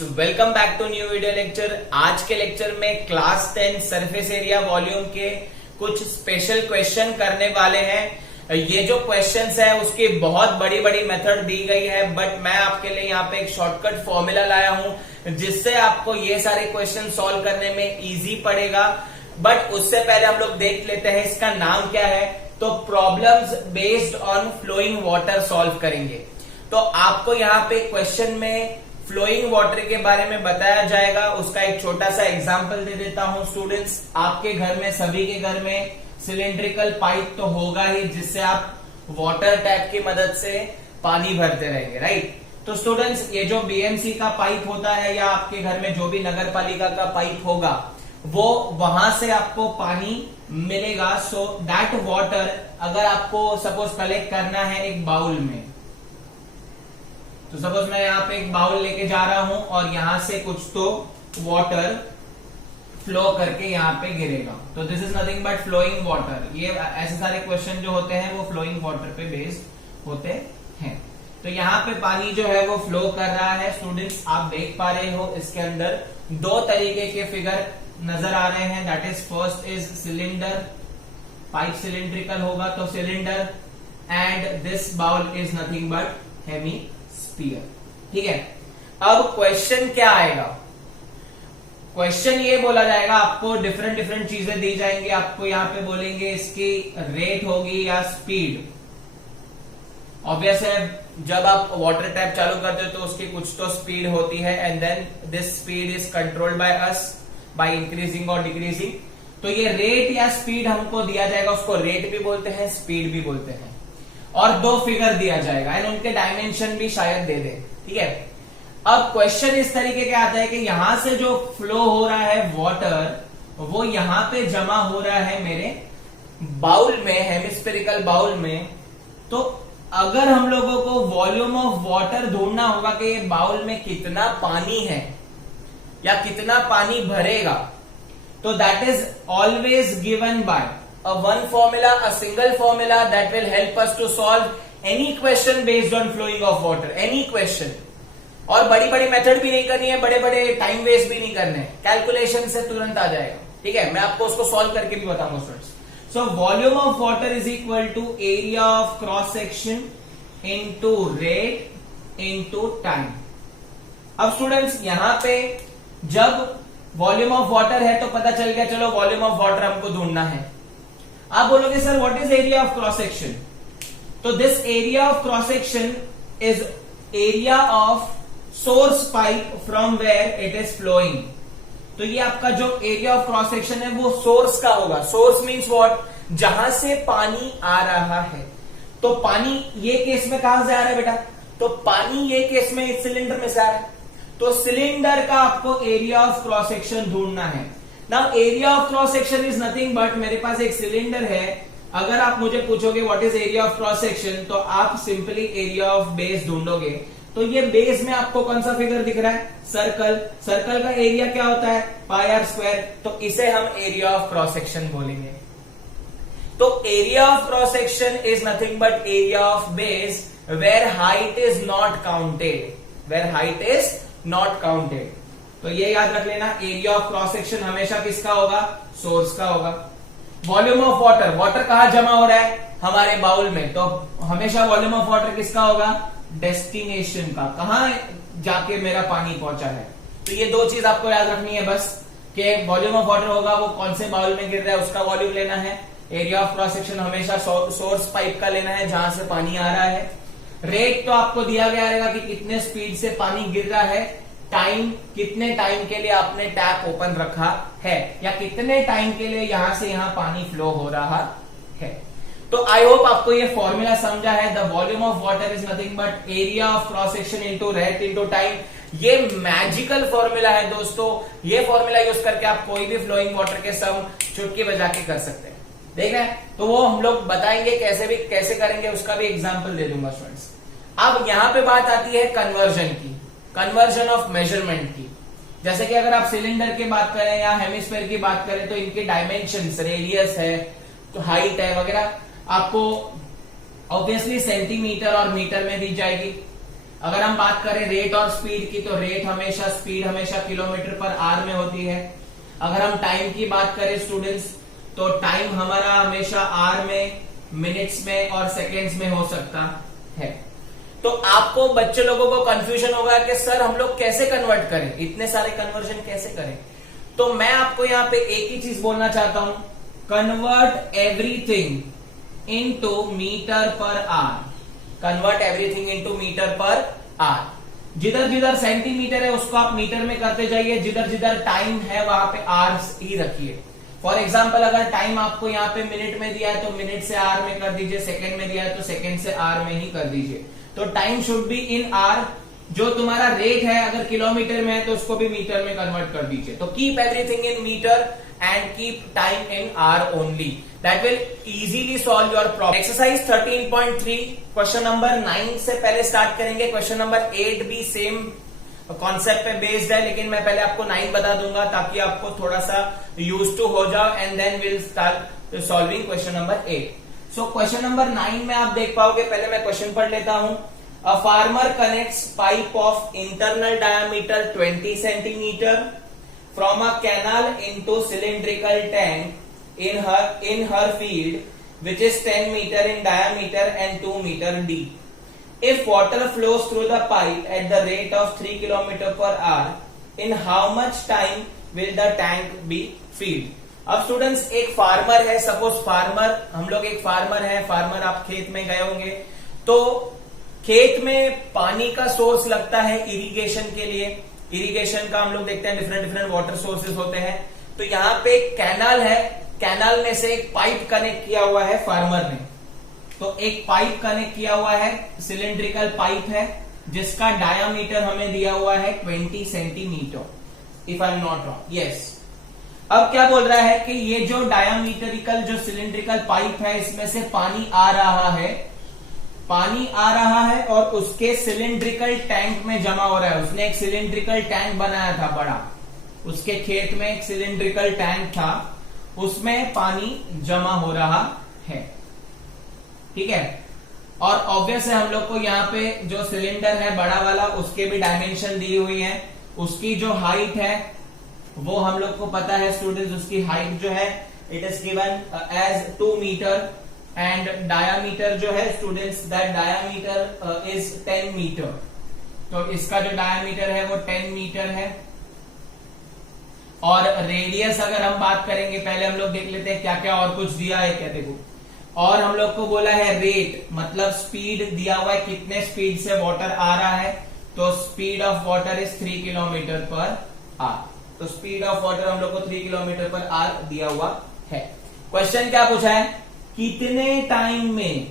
Welcome back to new video lecture. आज के lecture में क्लास 10 सरफेस एरिया वॉल्यूम के कुछ स्पेशल क्वेश्चन करने वाले हैं। ये जो क्वेश्चंस है उसकी बहुत बड़ी बड़ी मेथड दी गई है, बट मैं आपके लिए यहाँ पे एक शॉर्टकट फॉर्मूला लाया हूं जिससे आपको ये सारे क्वेश्चन सॉल्व करने में इजी पड़ेगा। बट उससे पहले हम लोग देख लेते हैं इसका नाम क्या है। तो problems based on flowing water solve करेंगे। तो आपको यहाँ पे क्वेश्चन में फ्लोइंग वाटर के बारे में बताया जाएगा। उसका एक छोटा सा एग्जांपल दे देता हूं स्टूडेंट्स। आपके घर में, सभी के घर में सिलिंड्रिकल पाइप तो होगा ही जिससे आप वाटर टैप की मदद से पानी भरते रहेंगे, राइट। तो स्टूडेंट्स, ये जो बीएमसी का पाइप होता है या आपके घर में जो भी नगर पालिका का पाइप होगा वो वहां से आपको पानी मिलेगा। सो दैट वाटर अगर आपको सपोज कलेक्ट करना है एक बाउल में, तो सपोज मैं यहाँ पे एक बाउल लेके जा रहा हूं और यहां से कुछ तो वाटर फ्लो करके यहाँ पे गिरेगा। तो this is nothing but flowing water. ये ऐसे सारे क्वेश्चन जो होते हैं वो फ्लोइंग वाटर पे बेस्ड होते हैं। तो यहाँ पे पानी जो है वो फ्लो कर रहा है। स्टूडेंट्स, आप देख पा रहे हो इसके अंदर दो तरीके के फिगर नजर आ रहे हैं। That is first is cylinder, pipe cylindrical होगा तो cylinder, and this bowl is nothing but hemisphere. ठीक है, अब क्वेश्चन क्या आएगा? क्वेश्चन ये बोला जाएगा, आपको डिफरेंट डिफरेंट चीजें दी जाएंगी। आपको यहाँ पे बोलेंगे इसकी रेट होगी या स्पीड। ऑब्वियस है, जब आप वाटर टैप चालू करते हो तो उसकी कुछ तो स्पीड होती है, and then this speed is controlled by us by increasing और डिक्रीजिंग। तो ये रेट या स्पीड हमको दिया जाएगा, उसको रेट भी बोलते हैं, स्पीड भी बोलते हैं। और दो फिगर दिया जाएगा एंड उनके डायमेंशन भी शायद दे दे। ठीक है, अब क्वेश्चन इस तरीके के आता है कि यहां से जो फ्लो हो रहा है वाटर, वो यहां पे जमा हो रहा है मेरे बाउल में, हेमिस्फेरिकल बाउल में। तो अगर हम लोगों को वॉल्यूम ऑफ वाटर ढूंढना होगा कि बाउल में कितना पानी है या कितना पानी भरेगा, तो that is always given by one formula, a single formula that will help us to solve any question based on flowing of water, any question। और बड़ी बड़ी मेथड भी नहीं करनी है, बड़े बड़े टाइम वेस्ट भी नहीं करने, कैलकुलेशन से तुरंत आ जाएगा। ठीक है, मैं आपको उसको सॉल्व करके भी बताऊंगा students. So volume of water is equal to area of cross section into rate into time. अब स्टूडेंट्स, यहां पे जब वॉल्यूम ऑफ वाटर है तो पता चल गया, चलो वॉल्यूम ऑफ वाटर हमको ढूंढना है। आप बोलोगे sir what is area of cross section? तो this area of cross section is area of source pipe from where it is flowing. तो ये आपका जो एरिया ऑफ क्रॉस सेक्शन है वो सोर्स का होगा। Source means what? जहां से पानी आ रहा है। तो पानी ये केस में कहां से आ रहा है बेटा? तो पानी ये केस में इस सिलेंडर में से आ रहा है। तो सिलेंडर का आपको एरिया ऑफ क्रॉस सेक्शन ढूंढना है। Now area of cross section is nothing but, मेरे पास एक सिलेंडर है। अगर आप मुझे पूछोगे what is area of cross section, तो आप सिंपली एरिया ऑफ बेस ढूंढोगे। तो ये बेस में आपको कौन सा फिगर दिख रहा है? सर्कल। सर्कल का एरिया क्या होता है? Pi r square. तो इसे हम एरिया ऑफ क्रॉस सेक्शन बोलेंगे। तो area of cross section is nothing but area of base where height is not counted, where height is not counted. तो ये याद रख लेना, एरिया ऑफ क्रॉस सेक्शन हमेशा किसका होगा? सोर्स का होगा। वॉल्यूम ऑफ वाटर, वाटर कहां जमा हो रहा है? हमारे बाउल में। तो हमेशा वॉल्यूम ऑफ वाटर किसका होगा? डेस्टिनेशन का, कहां जाके मेरा पानी पहुंचा है। तो ये दो चीज आपको याद रखनी है बस, कि वॉल्यूम ऑफ वाटर होगा वो कौन से बाउल में गिर रहा है उसका वॉल्यूम लेना है। एरिया ऑफ क्रॉस सेक्शन हमेशा सोर्स पाइप का लेना है जहां से पानी आ रहा है। रेट तो आपको दिया गया रहेगा कि कितने स्पीड से पानी गिर रहा है। टाइम, कितने टाइम के लिए आपने टैप ओपन रखा है या कितने टाइम के लिए यहां से यहां पानी फ्लो हो रहा है। तो आई होप आपको ये फॉर्मूला समझा है। The volume of water is nothing but area of cross section into rate into time. ये मैजिकल फॉर्मूला है दोस्तों। ये फॉर्मूला यूज करके आप कोई भी फ्लोइंग वाटर के सम चुटकी बजा के कर सकते हैं। देख रहे हैं? तो वो हम लोग बताएंगे कैसे करेंगे, उसका भी एग्जाम्पल दे दूंगा स्टूडेंट्स। अब यहां पे बात आती है कन्वर्जन की, कन्वर्जन ऑफ मेजरमेंट की। जैसे कि अगर आप सिलेंडर की बात करें या हेमिस्फेयर की बात करें तो इनके डायमेंशंस, रेडियस है तो हाइट है वगैरह, आपको ऑब्वियसली सेंटीमीटर और मीटर में दी जाएगी। अगर हम बात करें रेट और स्पीड की, तो स्पीड हमेशा किलोमीटर पर आवर में होती है। अगर हम टाइम की बात करें स्टूडेंट्स, तो टाइम हमारा हमेशा आवर में, मिनट्स में और सेकेंड्स में हो सकता है। तो आपको बच्चे लोगों को कंफ्यूजन होगा कि सर हम लोग कैसे कन्वर्ट करें, इतने सारे कन्वर्जन कैसे करें। तो मैं आपको यहाँ पे एक ही चीज बोलना चाहता हूं, convert everything into metre per hour. Convert everything into metre per hour. जिधर जिधर सेंटीमीटर है उसको आप मीटर में करते जाइए, जिधर जिधर टाइम है वहां पे आवर्स ही रखिए। फॉर एग्जाम्पल अगर टाइम आपको यहाँ पे मिनट में दिया है तो मिनट से आवर में कर दीजिए, सेकंड में दिया है तो सेकंड से आवर में ही कर दीजिए। तो time should be in hour. जो तुम्हारा रेट है अगर किलोमीटर में है तो उसको भी मीटर में कन्वर्ट कर दीजिए। तो keep everything in metre and keep time in hour only, that will easily solve your problem. Exercise 13.3 question number 9 से पहले स्टार्ट करेंगे। क्वेश्चन नंबर 8 भी सेम कॉन्सेप्ट पे बेस्ड है, लेकिन मैं पहले आपको 9 बता दूंगा ताकि आपको थोड़ा सा यूज टू हो जाओ, and then will start solving question number 8। So question number 9 में आप देख पाओगे, पहले मैं क्वेश्चन पढ़ लेता हूं। A farmer connects pipe of internal diameter 20 centimetre from a canal into cylindrical tank in her field which is 10 meter in diameter and 2 meter deep. If water flows through the pipe at the rate of 3 km per hour, in how much time will the tank be filled? अब students एक farmer है, suppose farmer, हम लोग एक farmer है, farmer आप खेत में गए होंगे, तो खेत में पानी का सोर्स लगता है इरिगेशन के लिए। इरिगेशन का हम लोग देखते हैं डिफरेंट डिफरेंट वाटर सोर्सेज होते हैं। तो यहाँ पे एक कैनाल है, कैनाल में से एक पाइप कनेक्ट किया हुआ है फार्मर ने। तो एक पाइप कनेक्ट किया हुआ है, सिलिंड्रिकल पाइप है, जिसका डायामीटर हमें दिया हुआ है 20 centimetre, if I am not wrong. Yes. अब क्या बोल रहा है कि ये जो डायामीटरिकल जो सिलिंड्रिकल पाइप है, इसमें से पानी आ रहा है और उसके सिलिंड्रिकल टैंक में जमा हो रहा है। उसने एक सिलिंड्रिकल टैंक बनाया था बड़ा, उसके खेत में एक सिलिंड्रिकल टैंक था, उसमें पानी जमा हो रहा है। ठीक है। और ऑब्वियस है हम लोग को यहाँ पे जो सिलेंडर है बड़ा वाला, उसके भी डायमेंशन दी हुई है। उसकी जो हाइट है वो हम लोग को पता है स्टूडेंट्स, उसकी हाइट जो है इट इज गिवन एज 2 मीटर, एंड डायामीटर जो है students, that diameter is 10 metre. तो इसका जो डायामीटर है वो 10 मीटर है। और रेडियस अगर हम बात करेंगे, पहले हम लोग देख लेते हैं क्या क्या और कुछ दिया है क्या। देखो, और हम लोग को बोला है रेट, मतलब स्पीड दिया हुआ है, कितने स्पीड से वाटर आ रहा है। तो speed of water is 3 kilometre per our. तो स्पीड ऑफ वाटर हम लोग को 3 किलोमीटर पर आवर दिया हुआ है। क्वेश्चन क्या पूछा है, कितने टाइम में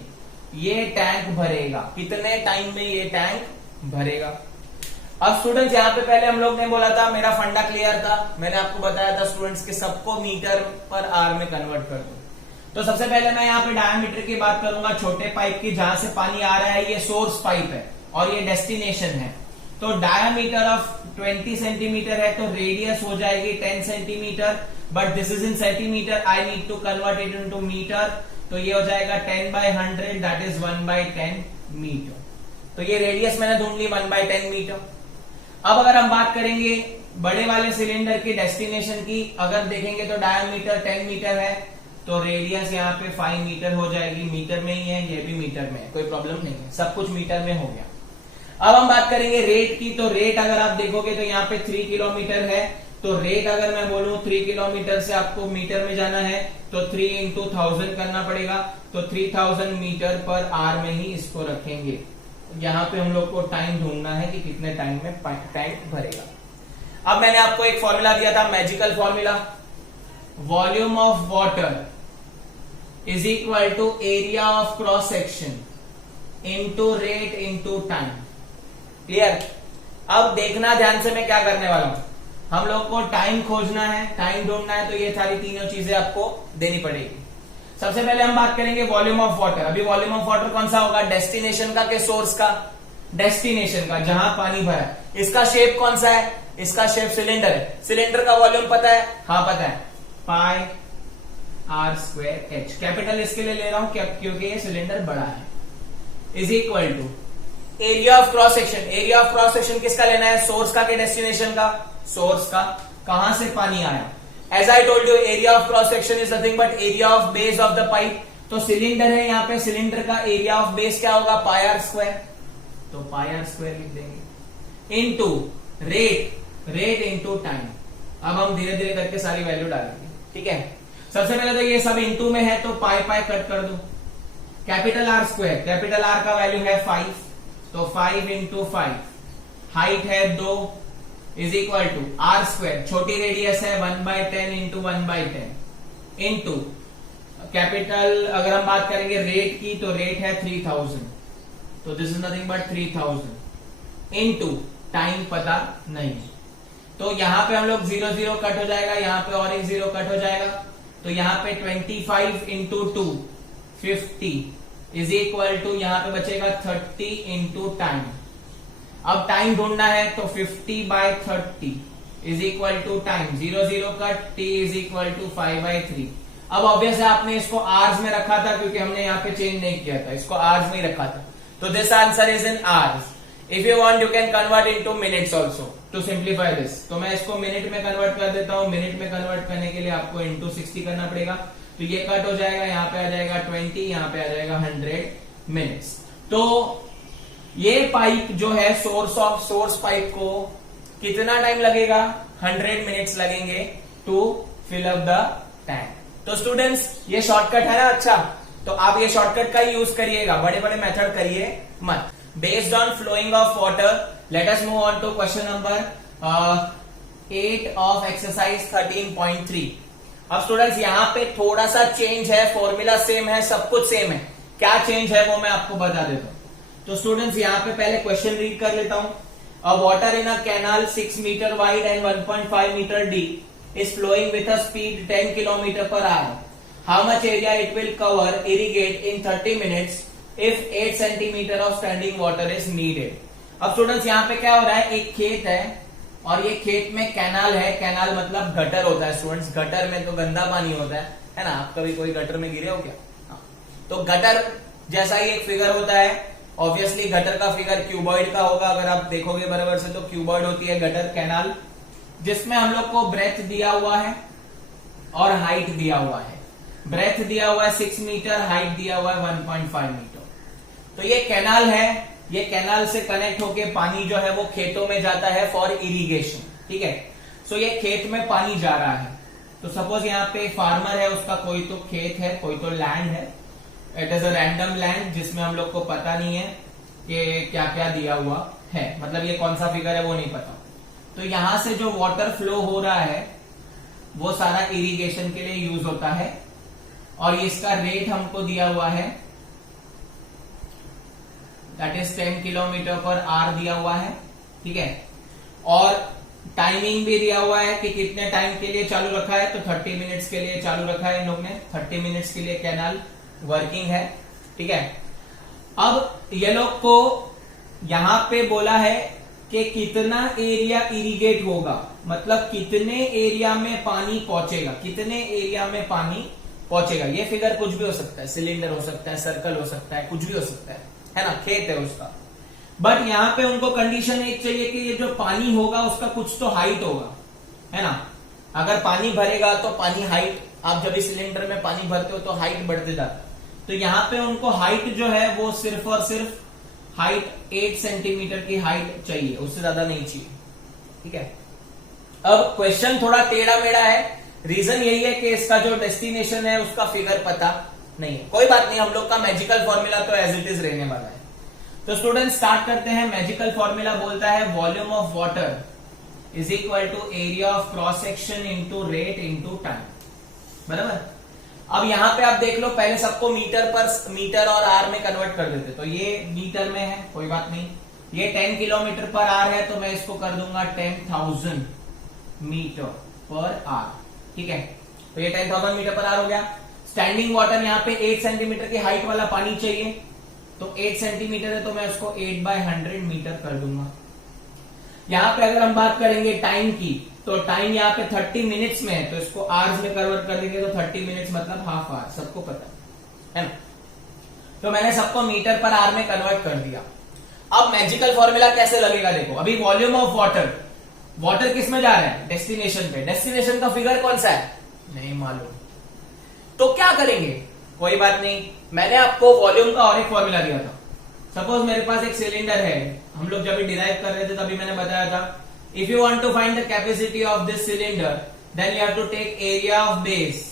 ये टैंक भरेगा, कितने टाइम में ये टैंक भरेगा। अब स्टूडेंट्स यहाँ पे पहले हम लोग ने बोला था, मेरा फंडा क्लियर था, मैंने आपको बताया था स्टूडेंट्स के सबको मीटर पर आवर में कन्वर्ट कर दो। तो सबसे पहले मैं यहाँ पे डायमीटर की बात करूंगा, छोटे पाइप की, जहां से पानी आ रहा है, ये सोर्स पाइप है और ये डेस्टिनेशन है। तो डायमीटर ऑफ 20 सेंटीमीटर है, तो रेडियस हो जाएगी 10 centimetre, but this is in centimetre, I need to convert it into metre. तो ये हो जाएगा 10/100, दैट इज 1/10 मीटर। तो ये रेडियस मैंने ढूंढ ली 1/10 मीटर। अब अगर हम बात करेंगे बड़े वाले सिलेंडर की डेस्टिनेशन की, अगर देखेंगे तो डायमीटर 10 मीटर है, तो रेडियस यहाँ पे 5 मीटर हो जाएगी। मीटर में ही है, ये भी मीटर में है, कोई प्रॉब्लम नहीं है, सब कुछ मीटर में हो गया। अब हम बात करेंगे रेट की, तो रेट अगर आप देखोगे तो यहाँ पे 3 किलोमीटर है। तो रेट अगर मैं बोलूं 3 किलोमीटर से आपको मीटर में जाना है, तो 3 × 1000 करना पड़ेगा। तो 3000 मीटर पर आवर में ही इसको रखेंगे। यहाँ पे हम लोग को टाइम ढूंढना है कि कितने टाइम में टैंक भरेगा। अब मैंने आपको एक फॉर्मूला दिया था, magical formula, volume of water is equal to area of cross section into rate into time. Clear. अब देखना ध्यान से मैं क्या करने वाला हूं, हम लोग को टाइम खोजना है, टाइम ढूंढना है, तो ये सारी तीनों चीजें आपको देनी पड़ेगी। सबसे पहले हम बात करेंगे वॉल्यूम ऑफ वाटर। अभी वॉल्यूम ऑफ वाटर कौन सा होगा, डेस्टिनेशन का के सोर्स का, डेस्टिनेशन का, जहां पानी भरा है। इसका शेप कौन सा है, इसका शेप सिलेंडर है। सिलेंडर का वॉल्यूम पता है, हाँ पता है, πr²h। कैपिटल इसके लिए ले रहा हूं क्योंकि ये सिलेंडर बड़ा है, is equal to area of cross section, area of cross section किसका लेना है, सोर्स का कि डेस्टिनेशन का, सोर्स का, कहां से पानी आया। As I told you area of cross section is nothing but area of base of the pipe. तो सिलेंडर है यहाँ पे, सिलेंडर का एरिया ऑफ बेस क्या होगा, पाई आर स्क्वायर, तो पाई आर स्क्वायर लिख देंगे into rate, rate into time. अब हम धीरे धीरे करके सारी वैल्यू डालेंगे, ठीक है। सबसे पहले तो ये सब इनटू में है तो पाई पाई कट कर दो, capital R square, capital R का वैल्यू है 5, तो 5 इंटू 5, हाइट है 2 is equal to r square, छोटी रेडियस है 1/10 इंटू 1/10 इंटू कैपिटल, अगर हम बात करेंगे रेट की तो रेट है 3000, तो this is nothing but 3000 into time पता नहीं, तो यहां पे हम लोग 0 0 कट हो जाएगा, यहां पे और एक 0 कट हो जाएगा, तो यहां पे 25 इंटू 2 50 इज इक्वल टू यहां पे बचेगा 30 इंटू टाइम। अब टाइम ढूंढना है तो 50/30 is equal to time, 0 0 cut, t is equal to 5/3। अब ऑब्वियस है आपने इसको आवर्स में रखा था क्योंकि हमने यहाँ पे चेंज नहीं किया था, इसको आवर्स में ही रखा था, तो this answer is in hours. If you want you can convert into minutes also to simplify this, तो मैं इसको मिनट में कन्वर्ट कर देता हूं। मिनट में कन्वर्ट करने के लिए आपको इंटू 60 करना पड़ेगा, तो ये कट हो जाएगा, यहाँ पे आ जाएगा 20, यहाँ पे आ जाएगा 100 मिनट्स। तो ये पाइप जो है सोर्स पाइप को कितना टाइम लगेगा, 100 मिनट्स लगेंगे to fill up the tank. तो स्टूडेंट्स ये शॉर्टकट है ना, अच्छा तो आप ये शॉर्टकट का ही यूज करिएगा, बड़े बड़े मेथड करिए मत। Based on flowing of water, let us move on to question number 8 of exercise 13.3। अब स्टूडेंट्स यहाँ पे थोड़ा सा चेंज है, फॉर्मूला सेम है, सब कुछ सेम है, क्या चेंज है वो मैं आपको बता देता हूं। तो स्टूडेंट्स यहाँ पे पहले क्वेश्चन रीड कर लेता हूं। A water in a canal 6 metre wide and 1.5 metre deep is flowing with a speed 10 kilometre per hour. How much area it will cover irrigate in 30 minutes if 8 centimetre of standing water is needed. अब students यहाँ पे क्या हो रहा है, एक खेत है और ये खेत में कैनाल है, कैनाल मतलब गटर होता है स्टूडेंट्स, गटर में तो गंदा पानी होता है ना, आप कभी कोई गटर में गिरे हो क्या? हाँ। तो गटर जैसा ही एक फिगर होता है, ऑब्वियसली गटर का फिगर क्यूबॉइड का होगा, अगर आप देखोगे बराबर से तो क्यूबॉइड होती है गटर कैनाल, जिसमें हम लोग को ब्रेथ दिया हुआ है और हाइट दिया हुआ है। ब्रेथ दिया हुआ है 6 मीटर, हाइट दिया हुआ है 1.5 मीटर। तो ये कैनाल है, ये कैनाल से कनेक्ट होके पानी जो है वो खेतों में जाता है फॉर इरिगेशन, ठीक है। सो ये खेत में पानी जा रहा है, तो सपोज यहाँ पे फार्मर है, उसका कोई तो खेत है, कोई तो लैंड है, it is a random land जिसमें हम लोग को पता नहीं है कि क्या क्या दिया हुआ है, मतलब ये कौन सा फिगर है वो नहीं पता। तो यहां से जो वाटर फ्लो हो रहा है वो सारा इरिगेशन के लिए यूज होता है, और इसका रेट हमको दिया हुआ है, that is 10 kilometre per our दिया हुआ है, ठीक है। और टाइमिंग भी दिया हुआ है कि कितने टाइम के लिए चालू रखा है, तो 30 मिनट्स के लिए चालू रखा है इन लोग ने, 30 मिनट्स के लिए कैनाल वर्किंग है, ठीक है। अब ये लोग को यहां पे बोला है कि कितना एरिया इरिगेट होगा, मतलब कितने एरिया में पानी पहुंचेगा, कितने एरिया में पानी पहुंचेगा। ये फिगर कुछ भी हो सकता है, सिलेंडर हो सकता है, सर्कल हो सकता है, कुछ भी हो सकता है ना, खेत है उसका। बट यहाँ पे उनको कंडीशन एक चाहिए कि ये जो पानी होगा उसका कुछ तो हाइट होगा, है ना। अगर पानी भरेगा तो पानी हाइट, आप जब इस सिलेंडर में पानी भरते हो तो हाइट बढ़ते जाता है, तो यहाँ पे उनको हाइट जो है वो सिर्फ और सिर्फ हाइट 8 सेंटीमीटर की हाइट चाहिए, उससे ज्यादा नहीं चाहिए, ठीक है। अब क्वेश्चन थोड़ा टेढ़ा मेढ़ा है, रीजन यही है कि इसका जो डेस्टिनेशन है उसका फिगर पता नहीं है। कोई बात नहीं, हम लोग का मैजिकल फॉर्मूला तो एज इट इज रहने वाला है। तो स्टूडेंट स्टार्ट करते हैं। मैजिकल फॉर्मूला बोलता है volume of water is equal to area of cross section into rate into time, बराबर। अब यहां पे आप देख लो, पहले सबको मीटर और आर में कन्वर्ट कर देते, तो ये मीटर में है, कोई बात नहीं। ये 10 किलोमीटर पर आर है, तो मैं इसको कर दूंगा 10,000 मीटर पर आर, ठीक है। तो ये 10,000 मीटर पर आर हो गया। स्टैंडिंग वाटर यहाँ पे 8 सेंटीमीटर की हाइट वाला पानी चाहिए, तो 8 सेंटीमीटर है तो मैं उसको 8/100 मीटर कर दूंगा। यहाँ पे अगर हम बात करेंगे टाइम की, तो टाइम यहाँ पे 30 मिनट्स में है, तो इसको आवर्स में कन्वर्ट कर देंगे, तो 30 मिनट्स मतलब हाफ आवर, सबको पता है ना। तो मैंने सबको मीटर पर आवर में कन्वर्ट कर दिया। अब मैजिकल फॉर्मूला कैसे लगेगा देखो, अभी वॉल्यूम ऑफ वाटर किस में जा रहा है, डेस्टिनेशन पे। डेस्टिनेशन का फिगर कौन सा है, नहीं मालूम, तो क्या करेंगे, कोई बात नहीं, मैंने आपको वॉल्यूम का और एक फॉर्मूला दिया था। सपोज मेरे पास एक सिलेंडर है, हम लोग जब डिराइव कर रहे थे तभी मैंने बताया था, if you want to find the capacity of this cylinder then you have to take area of base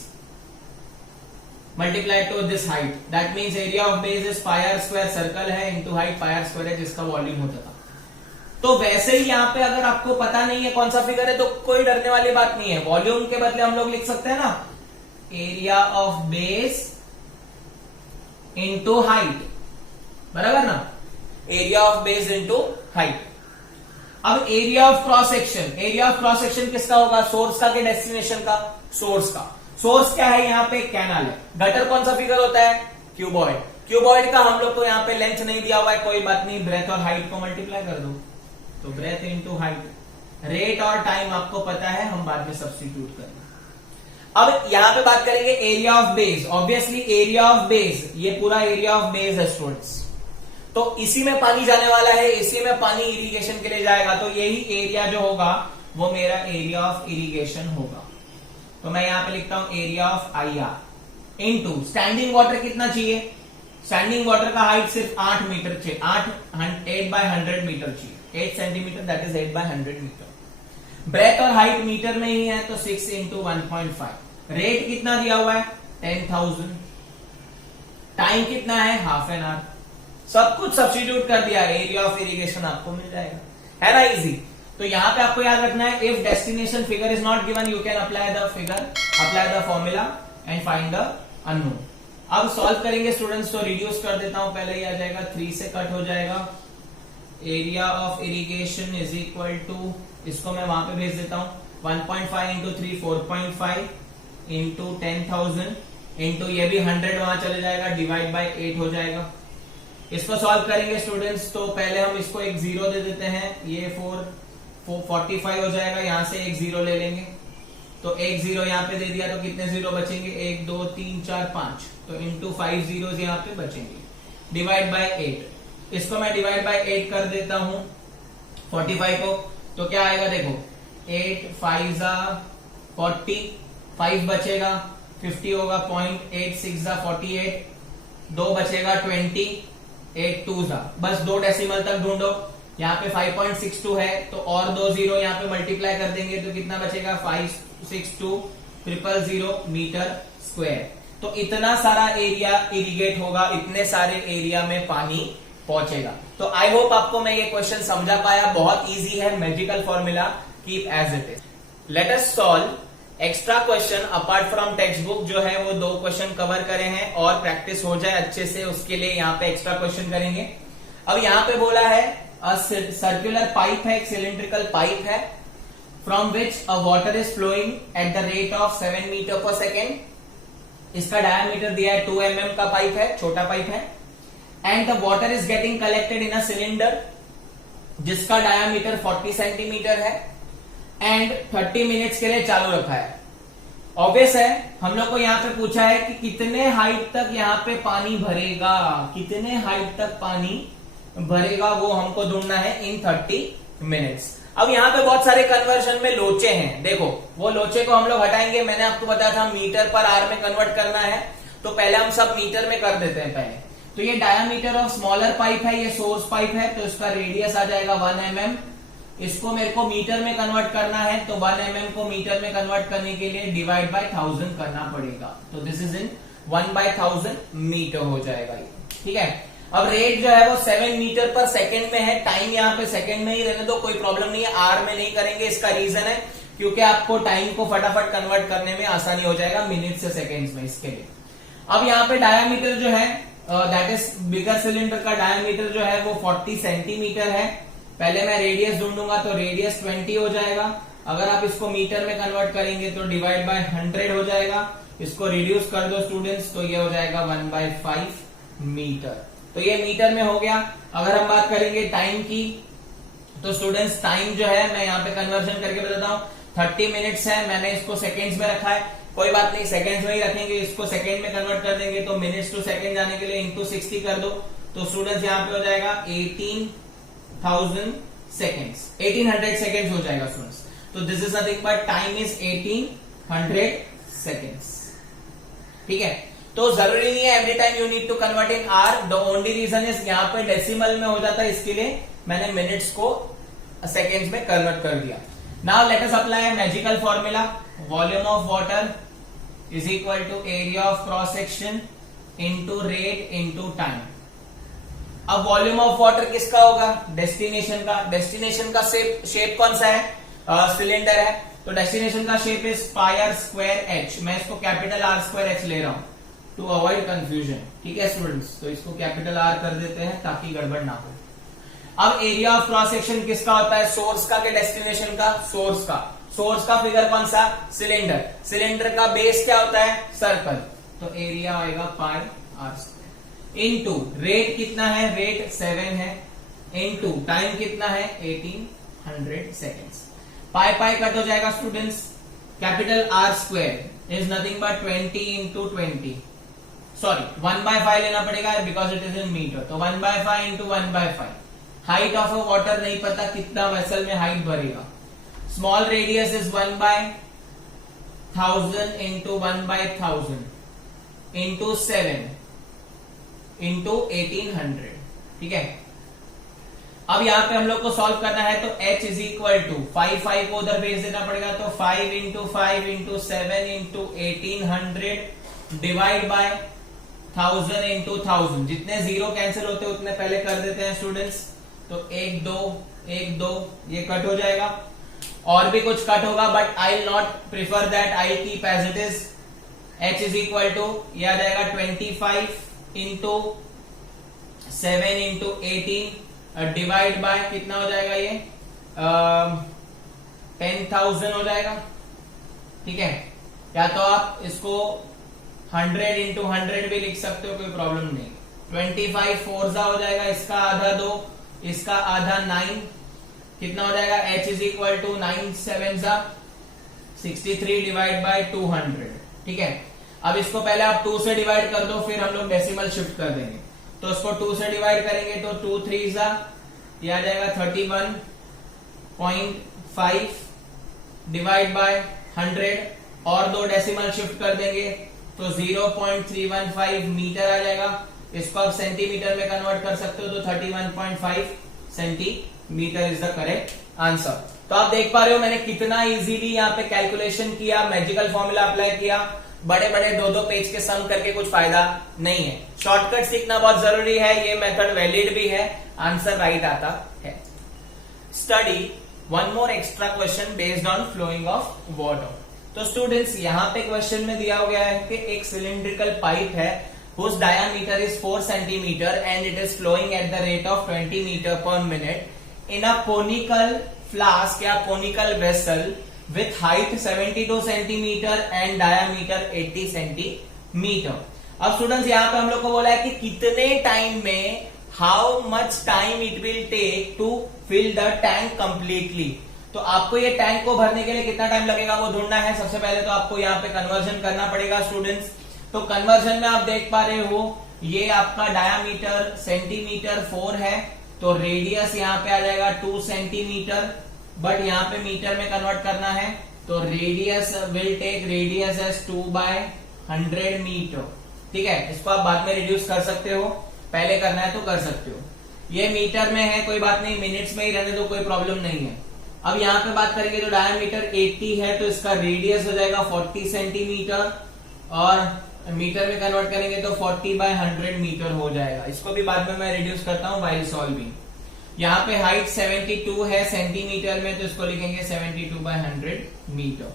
multiply to this height, that means area of base is pi r square, circle है into height pi r square है, जिसका volume होता था। तो वैसे ही यहाँ पे अगर आपको पता नहीं है कौन सा फिगर है तो कोई डरने वाली बात नहीं है, वॉल्यूम के बदले हम लोग लिख सकते हैं ना area of base into height, बराबर ना, area of base into height. अब एरिया ऑफ क्रॉस सेक्शन किसका होगा, सोर्स का कि डेस्टिनेशन का, सोर्स का। सोर्स क्या है, यहाँ पे कैनाल है। गटर कौन सा फिगर होता है, क्यूबॉइड का हम लोग को यहाँ पे लेंथ नहीं दिया हुआ है, कोई बात नहीं, ब्रेथ और हाइट को मल्टीप्लाई कर दो, तो ब्रेथ इंटू हाइट। रेट और टाइम आपको पता है, हम बाद में सब्स्टिट्यूट करेंगे। अब यहां पे बात करेंगे area of base, obviously area of base, ये पूरा एरिया ऑफ बेस है स्टूडेंट्स, तो इसी में पानी जाने वाला है, इसी में पानी इरिगेशन के लिए जाएगा, तो यही एरिया जो होगा वो मेरा एरिया ऑफ इरिगेशन होगा। तो मैं यहां पे लिखता हूं area of I R into standing water कितना चाहिए, स्टैंडिंग वाटर का हाइट सिर्फ 8 मीटर चाहिए, 8 बाय 100 मीटर चाहिए, 8 centimetre, that is 8 by 100 metre. Breadth और हाइट मीटर में ही है, तो 6 इंटू 1.5। रेट कितना दिया हुआ है 10,000, टाइम कितना है हाफ एन आवर, सब कुछ सब्स्टिट्यूट कर दिया, एरिया ऑफ इरिगेशन आपको मिल जाएगा, है ना इजी। तो यहां पे आपको याद रखना है, if destination figure is not given you can apply the formula and find the unknown. अब सॉल्व करेंगे स्टूडेंट्स, तो रिड्यूस कर देता हूं, पहले ही आ जाएगा, 3 से कट हो जाएगा, area of irrigation is equal to, इसको मैं वहां पे भेज देता हूं, 1.5 इंटू 3 4.5 इंटू 10,000 इंटू ये भी 100 वहां चले जाएगा, डिवाइड बाय 8 हो जाएगा। इसको सॉल्व करेंगे स्टूडेंट्स, तो पहले हम इसको एक 0 दे देते हैं, ये 45 हो जाएगा, यहां से एक 0 ले लेंगे, तो एक 0 यहां पे दे दिया, तो कितने 0 बचेंगे, 1 2 3 4 5, तो इंटू 5 zeros यहां पे बचेंगे, डिवाइड बाय 8। इसको मैं डिवाइड बाय 8 कर देता हूं 45 को, तो क्या आएगा देखो, 8 5 40, 5 बचेगा, 50 होगा, 0.86 48, 2 बचेगा 20, 8 2 बस 2 डेसिमल तक ढूंढो, यहाँ पे 5.62 है, तो और 2 0 यहाँ पे मल्टीप्लाई कर देंगे, तो कितना बचेगा 562,000 मीटर स्क्वायर। तो इतना सारा एरिया इरिगेट होगा, इतने सारे एरिया में पानी पहुंचेगा। तो आई होप आपको मैं ये क्वेश्चन समझा पाया, बहुत इजी है, magical formula, keep as it is. Let us solve extra question apart from text book, जो है वो 2 क्वेश्चन कवर करे हैं, और प्रैक्टिस हो जाए अच्छे से, उसके लिए यहाँ पे एक्स्ट्रा क्वेश्चन करेंगे। अब यहाँ पे बोला है सर्कुलर पाइप है, एक सिलिंड्रिकल पाइप है, from which a water is flowing at the rate of 7 metre per second. इसका डायमीटर दिया है 2 mm का पाइप है, छोटा पाइप है, and the water is getting collected in a cylinder जिसका डायमीटर 40 सेंटीमीटर है, एंड 30 मिनट्स के लिए चालू रखा है। ऑब्वियस है, हम लोग को यहाँ पे पूछा है कि कितने हाइट तक यहाँ पे पानी भरेगा, कितने हाइट तक पानी भरेगा, वो हमको ढूंढना है इन 30 मिनट्स। अब यहाँ पे बहुत सारे कन्वर्जन में लोचे हैं, देखो वो लोचे को हम लोग हटाएंगे, मैंने आपको बताया था मीटर पर आर में कन्वर्ट करना है, तो पहले हम सब मीटर में कर देते हैं पहले। तो ये डायमीटर ऑफ स्मॉलर पाइप है, ये सोर्स पाइप है, तो इसका रेडियस आ जाएगा 1 mm। इसको मेरे को मीटर में कन्वर्ट करना है, तो 1 mm को मीटर में कन्वर्ट करने के लिए डिवाइड बाय 1000 करना पड़ेगा, तो दिस इज इन 1/1000 मीटर हो जाएगा ये, ठीक है। अब रेट जो है वो 7 मीटर पर सेकेंड में है, टाइम यहाँ पे सेकेंड में ही रहने दो, कोई प्रॉब्लम नहीं है, आर में नहीं करेंगे। इसका रीजन है क्योंकि आपको टाइम को फटाफट कन्वर्ट करने में आसानी हो जाएगा मिनट से सेकेंड्स में, इसके लिए। अब यहाँ पे डायमीटर जो है, दैट इज बिगर सिलेंडर का डायमीटर जो है वो 40 सेंटीमीटर है। पहले मैं रेडियस ढूंढूंगा, तो रेडियस 20 हो जाएगा, अगर आप इसको मीटर में कन्वर्ट करेंगे तो डिवाइड बाय 100 हो जाएगा, इसको रिड्यूस कर दो स्टूडेंट्स, तो ये हो जाएगा 1/5 मीटर। तो ये मीटर में हो गया। अगर हम बात करेंगे टाइम की, तो स्टूडेंट्स टाइम जो है मैं यहाँ पे कन्वर्जन करके बताता हूँ, 30 मिनट्स है, मैंने इसको सेकेंड्स में रखा है, कोई बात नहीं, सेकेंड्स में ही रखेंगे, इसको सेकेंड में कन्वर्ट कर देंगे, तो मिनट्स टू सेकेंड जाने के लिए इंटू 60 कर दो, तो स्टूडेंट्स यहाँ पे हो जाएगा 18 1000 सेकेंड्स, 1800 सेकेंड्स हो जाएगा स्टूडेंट्स। तो this is nothing but time is 1800 seconds. ठीक है, तो जरूरी नहीं है every time you need to convert in hour, the only reason is यहाँ पे डेसिमल में हो जाता है, इसके लिए मैंने मिनट्स को सेकेंड्स में कन्वर्ट कर दिया। Now let us apply magical formula, volume of water is equal to area of cross section into rate into time. अब वॉल्यूम ऑफ वाटर किसका होगा? डेस्टिनेशन का। डेस्टिनेशन का शेप कौन सा है? सिलेंडर है, तो डेस्टिनेशन का shape is pi r square h. मैं इसको कैपिटल आर स्क्वायर एच ले रहा हूं टू अवॉइड कंफ्यूजन। ठीक है स्टूडेंट्स, तो इसको कैपिटल आर कर देते हैं ताकि गड़बड़ ना हो। अब एरिया ऑफ क्रॉस सेक्शन किसका होता है? सोर्स का कि डेस्टिनेशन का? सोर्स का। सोर्स का फिगर कौन सा? सिलेंडर। सिलेंडर का बेस क्या होता है? सर्कल। तो एरिया आएगा पाई आर स्क्वायर इनटू रेट कितना है? रेट 7 है, इनटू टाइम कितना है? 1800 सेकेंड्स। पाई पाई कट हो जाएगा students. Capital R square is nothing but 20 into 20, sorry 1/5 लेना पड़ेगा because it is in metre, तो 1/5 into 1/5। Height of a water नहीं पता कितना वेसल में हाइट भरेगा। Small radius is 1/1000 into 1/1000 into 7 into 1800। ठीक है, अब यहां पे हम लोग को सॉल्व करना है, तो h इज इक्वल टू 5 को उधर भेज देना पड़ेगा, तो 5 into 5 into 7 into 1800 divide by 1000 into 1000। जितने जीरो कैंसिल होते उतने पहले कर देते हैं स्टूडेंट्स, तो 1 2 1 2 ये कट हो जाएगा। और भी कुछ कट होगा but I will not prefer that, I keep as it is. h is equal to ये आ जाएगा 25 इंटू 7 इंटू 18 डिवाइड बाय कितना हो जाएगा? ये 10,000 हो जाएगा। ठीक है, या तो आप इसको 100 इंटू 100 भी लिख सकते हो, कोई प्रॉब्लम नहीं। 25 4 हो जाएगा, इसका आधा 2, इसका आधा 9, कितना हो जाएगा? h is equal to 9 7 63 divide by 200। ठीक है, अब इसको पहले आप 2 से डिवाइड कर दो, फिर हम लोग डेसिमल शिफ्ट कर देंगे। तो इसको 2 से डिवाइड करेंगे तो 2 3 ये आ जाएगा 31.5 डिवाइड बाय 100, और 2 डेसिमल शिफ्ट कर देंगे तो 0.315 मीटर आ जाएगा। इसको आप सेंटीमीटर में कन्वर्ट कर सकते हो, तो 31.5 centimetre is the correct answer. तो आप देख पा रहे हो मैंने कितना इजीली यहाँ पे कैलकुलेशन किया, मैजिकल फॉर्मूला अप्लाई किया। बड़े बड़े 2-2 पेज के सम करके कुछ फायदा नहीं है, शॉर्टकट सीखना बहुत जरूरी है। ये मेथड वैलिड भी है, आंसर राइट आता है। Study one more extra question based on flowing of water. तो स्टूडेंट्स यहाँ पे क्वेश्चन में दिया गया है कि एक सिलिंड्रिकल पाइप है whose diameter is 4 centimeter and it is flowing at the rate of 20 meter per minute in a conical flask या conical vessel with height 72 centimeter and diameter 80 centimeter। अब स्टूडेंट्स यहाँ पे हम लोग को बोला है कि कितने टाइम में, how much time it will take to fill the tank completely। तो आपको ये टैंक को भरने के लिए कितना टाइम लगेगा वो ढूंढना है। सबसे पहले तो आपको यहाँ पे कन्वर्जन करना पड़ेगा स्टूडेंट्स। तो कन्वर्जन में आप देख पा रहे हो ये आपका डायामीटर सेंटीमीटर 4 है, तो रेडियस यहाँ पे आ जाएगा 2 सेंटीमीटर, बट यहाँ पे मीटर में कन्वर्ट करना है, तो radius will take radius as 2/100 metre. ठीक है, इसको आप बाद में रिड्यूस कर सकते हो, पहले करना है तो कर सकते हो। ये मीटर में है, कोई बात नहीं, मिनट्स में ही रहने दो, कोई प्रॉब्लम नहीं है। अब यहाँ पे बात करेंगे तो डायमीटर 80 है, तो इसका रेडियस हो जाएगा 40 सेंटीमीटर, और मीटर में कन्वर्ट करेंगे तो 40/100 मीटर हो जाएगा। इसको भी बाद में मैं रिड्यूस करता हूं व्हाइल सॉल्विंग। यहाँ पे हाइट 72 है सेंटीमीटर में, तो इसको लिखेंगे 72/100 मीटर।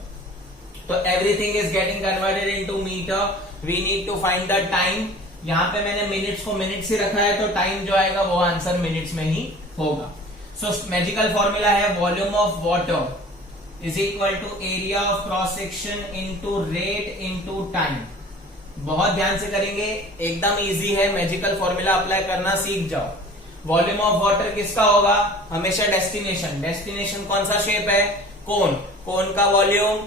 तो everything is getting converted into metre. We need to find the time. यहाँ पे मैंने मिनट्स को मिनट्स ही रखा है, तो टाइम जो आएगा वो आंसर मिनट्स में ही होगा। सो मैजिकल फॉर्मूला है volume of water is equal to area of cross section into rate into time. बहुत ध्यान से करेंगे, एकदम इजी है, मैजिकल फॉर्मूला अप्लाई करना सीख जाओ। वॉल्यूम ऑफ वाटर किसका होगा? हमेशा डेस्टिनेशन। डेस्टिनेशन कौन सा शेप है? कोन। कोन का volume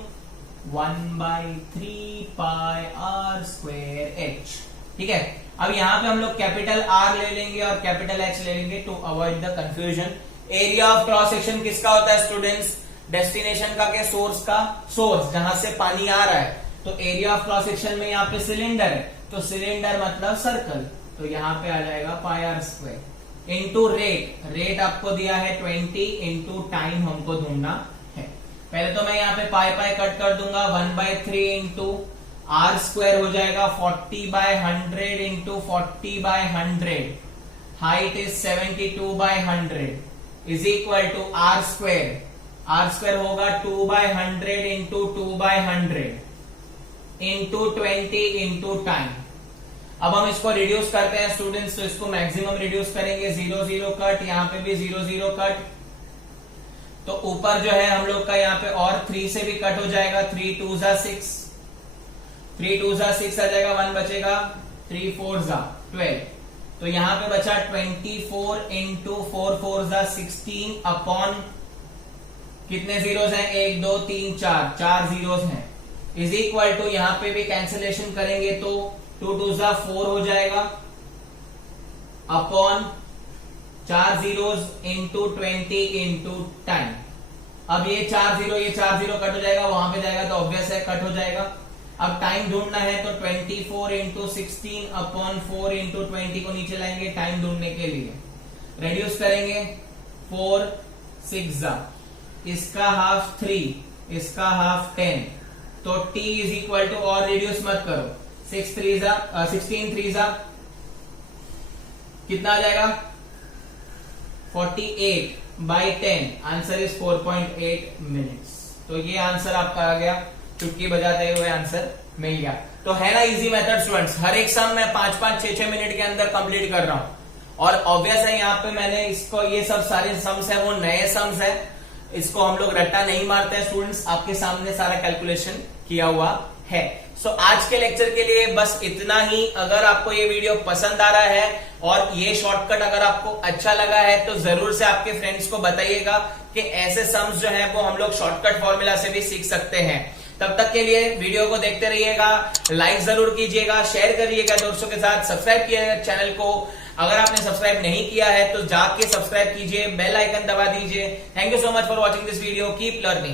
1/3 pi r square h. ठीक है, अब यहाँ पे हम लोग कैपिटल आर ले लेंगे और कैपिटल एच ले लेंगे to avoid the confusion. Area of cross section किसका होता है स्टूडेंट्स? डेस्टिनेशन का क्या? सोर्स का। सोर्स जहां से पानी आ रहा है, तो एरिया ऑफ क्रॉस सेक्शन में यहाँ पे सिलेंडर है, तो सिलेंडर मतलब सर्कल, तो यहाँ पे आ जाएगा pi r square into rate. Rate आपको दिया है 20 इंटू टाइम हमको ढूंढना है। पहले तो मैं यहाँ पे पाई पाई कट कर दूंगा, 1/3 इंटू आर स्क्वायर हो जाएगा 40/100 into 40/100, height is 72/100 is equal to r square. R square होगा 2/100 इंटू 2/100 इंटू 20 इंटू टाइम। अब हम इसको रिड्यूस करते हैं स्टूडेंट्स, तो इसको मैक्सिमम रिड्यूस करेंगे, 0 0 कट, यहाँ पे भी 0 0 कट, तो ऊपर जो है हम लोग का यहाँ पे और 3 से भी कट हो जाएगा, 3 2 जा 6, 3 2 जा 6 आ जाएगा, 1 बचेगा, 3 4 जा 12, तो यहाँ पे बचा 24 इंटू 4 4 जा 16 अपॉन कितने जीरोस हैं? 1 2 3 4, 4 जीरोस हैं, इज इक्वल टू यहाँ पे भी कैंसिलेशन करेंगे तो 2 2 जा 4 हो जाएगा upon 4 zeros into 20 into time. अब ये 4 0 कट हो जाएगा, वहां पे जाएगा तो ऑब्वियस है कट हो जाएगा। अब टाइम ढूंढना है तो 24 इंटू 16 अपॉन 4 इंटू 20 को नीचे लाएंगे टाइम ढूंढने के लिए, रेड्यूस करेंगे, 4 6 जा, इसका हाफ 3, इसका हाफ 10, तो t इज इक्वल टू, और रिड्यूस मत करो, 16 3 जा कितना आ जाएगा? 48/10, आंसर इज 4.8 मिनट्स। तो ये आंसर आपका आ गया, चुटकी बजाते हुए आंसर मिल गया। तो है ना इजी मेथड स्टूडेंट्स, हर एक सम मैं 5-5 6-6 मिनट के अंदर कंप्लीट कर रहा हूं, और ऑब्वियस है यहाँ पे मैंने इसको, ये सब सारे सम्स है वो नए सम्स है, इसको हम लोग रट्टा नहीं मारते हैं स्टूडेंट्स, आपके सामने सारा कैलकुलेशन किया हुआ है। सो आज के लेक्चर के लिए बस इतना ही। अगर आपको ये वीडियो पसंद आ रहा है और ये शॉर्टकट अगर आपको अच्छा लगा है तो जरूर से आपके फ्रेंड्स को बताइएगा कि ऐसे सम्स जो है वो हम लोग शॉर्टकट फॉर्मूला से भी सीख सकते हैं। तब तक के लिए वीडियो को देखते रहिएगा, लाइक जरूर कीजिएगा, शेयर करिएगा दोस्तों के साथ, सब्सक्राइब कीजिएगा चैनल को। अगर आपने सब्सक्राइब नहीं किया है तो जाके सब्सक्राइब कीजिए, बेल आइकन दबा दीजिए। Thank you so much for watching this video, keep learning.